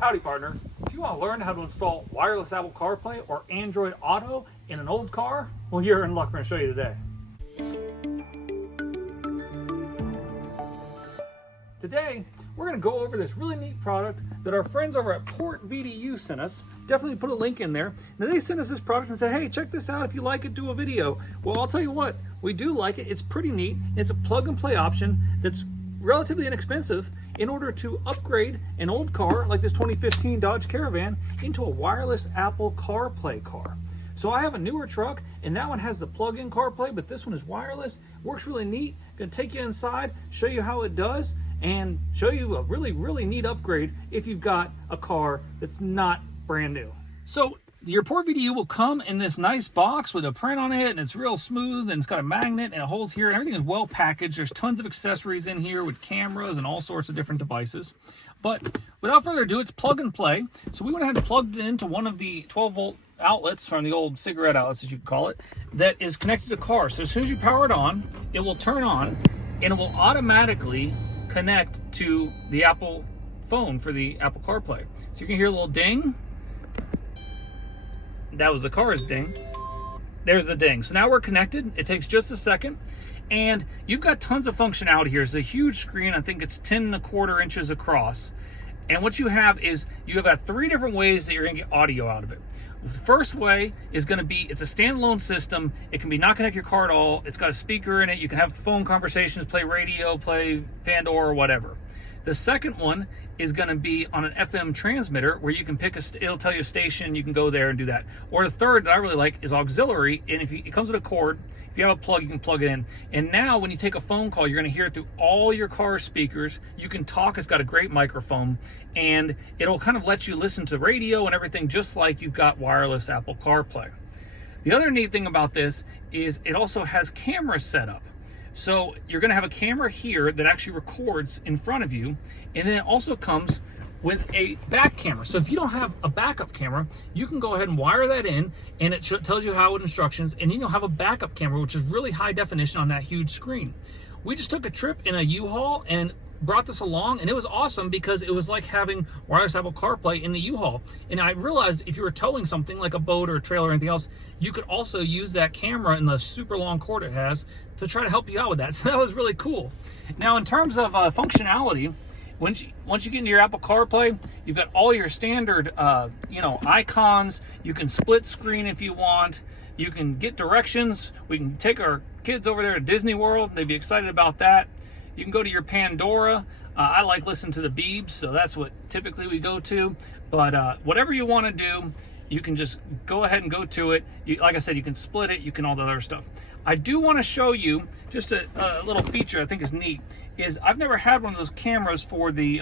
Howdy partner, so you want to learn how to install wireless Apple CarPlay or Android Auto in an old car? Well, you're in luck. We're going to show you today. Today, we're going to go over this really neat product that our friends over at Port VDU sent us. Definitely put a link in there. Now they sent us this product and said, hey, check this out. If you like it, do a video. Well, I'll tell you what, we do like it. It's pretty neat. It's a plug and play option that's relatively inexpensive in order to upgrade an old car like this 2015 Dodge Caravan into a wireless Apple CarPlay car. So I have a newer truck and that one has the plug-in CarPlay, but this one is wireless. Works really neat. Gonna take you inside, show you how it does, and show you a really neat upgrade if you've got a car that's not brand new. So your Port VDU will come in this nice box with a print on it, and it's real smooth, and it's got a magnet and holes here, and everything is well packaged. There's tons of accessories in here with cameras and all sorts of different devices. But without further ado, it's plug and play. So we went ahead and plugged it into one of the 12-volt outlets from the old cigarette outlets, as you could call it, that is connected to the car. So as soon as you power it on, it will turn on, and it will automatically connect to the Apple phone for the Apple CarPlay. So you can hear a little ding. That was the car's ding. There's the ding. So now we're connected. It takes just a second. And you've got tons of functionality here. It's a huge screen. I think it's 10¼ inches across. And what you have is you have got 3 different ways that you're going to get audio out of it. The first way is going to be, it's a standalone system. It can be not connect your car at all. It's got a speaker in it. You can have phone conversations, play radio, play Pandora, or whatever. The second one is going to be on an FM transmitter where you can pick it'll tell you a station, you can go there and do that. Or the third that I really like is auxiliary, and it comes with a cord. If you have a plug, you can plug it in. And now when you take a phone call, you're going to hear it through all your car speakers. You can talk. It's got a great microphone, and it'll kind of let you listen to radio and everything just like you've got wireless Apple CarPlay. The other neat thing about this is it also has cameras set up. So you're going to have a camera here that actually records in front of you, and then it also comes with a back camera. So if you don't have a backup camera, you can go ahead and wire that in, and it tells you how it instructions, and then you'll have a backup camera, which is really high definition on that huge screen. We just took a trip in a U-Haul and brought this along, and it was awesome because it was like having wireless Apple CarPlay in the U-Haul. And I realized if you were towing something like a boat or a trailer or anything else, you could also use that camera and the super long cord it has to try to help you out with that. So that was really cool. Now in terms of functionality, once you get into your Apple CarPlay, you've got all your standard icons. You can split screen if you want. You can get directions. We can take our kids over there to Disney World. They'd be excited about that. You can go to your Pandora. I like listening to the Beebs, so that's what typically we go to. But whatever you want to do, you can just go ahead and go to it. Like I said, you can split it. You can all the other stuff. I do want to show you just a little feature I think is neat. Is I've never had one of those cameras for the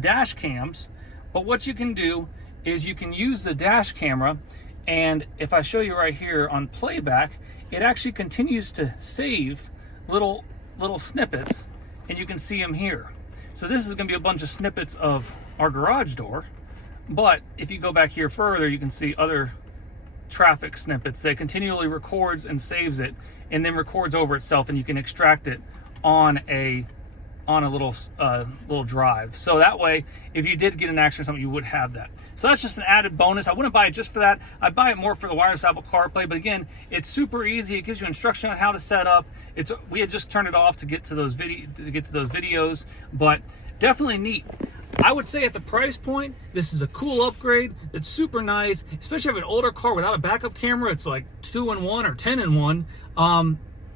dash cams, but what you can do is you can use the dash camera, and if I show you right here on playback, it actually continues to save little snippets, and you can see them here. So this is going to be a bunch of snippets of our garage door, but if you go back here further, you can see other traffic snippets that continually records and saves it, and then records over itself, and you can extract it on a little drive. So that way, if you did get an accident or something, you would have that. So that's just an added bonus. I wouldn't buy it just for that. I'd buy it more for the wireless Apple CarPlay, but again, it's super easy. It gives you instruction on how to set up. We had just turned it off to get to those videos, but definitely neat. I would say at the price point, this is a cool upgrade. It's super nice, especially if you have an older car without a backup camera. It's like 2-in-1 or 10-in-1.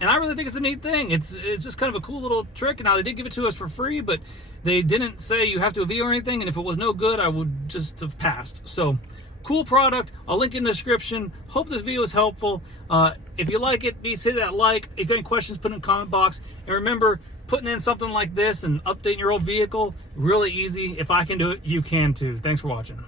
And I really think it's a neat thing. It's just kind of a cool little trick. Now, they did give it to us for free, but they didn't say you have to have video or anything. And if it was no good, I would just have passed. So, cool product. I'll link in the description. Hope this video is helpful. If you like it, please hit that like. If you got any questions, put in the comment box. And remember, putting in something like this and updating your old vehicle, really easy. If I can do it, you can too. Thanks for watching.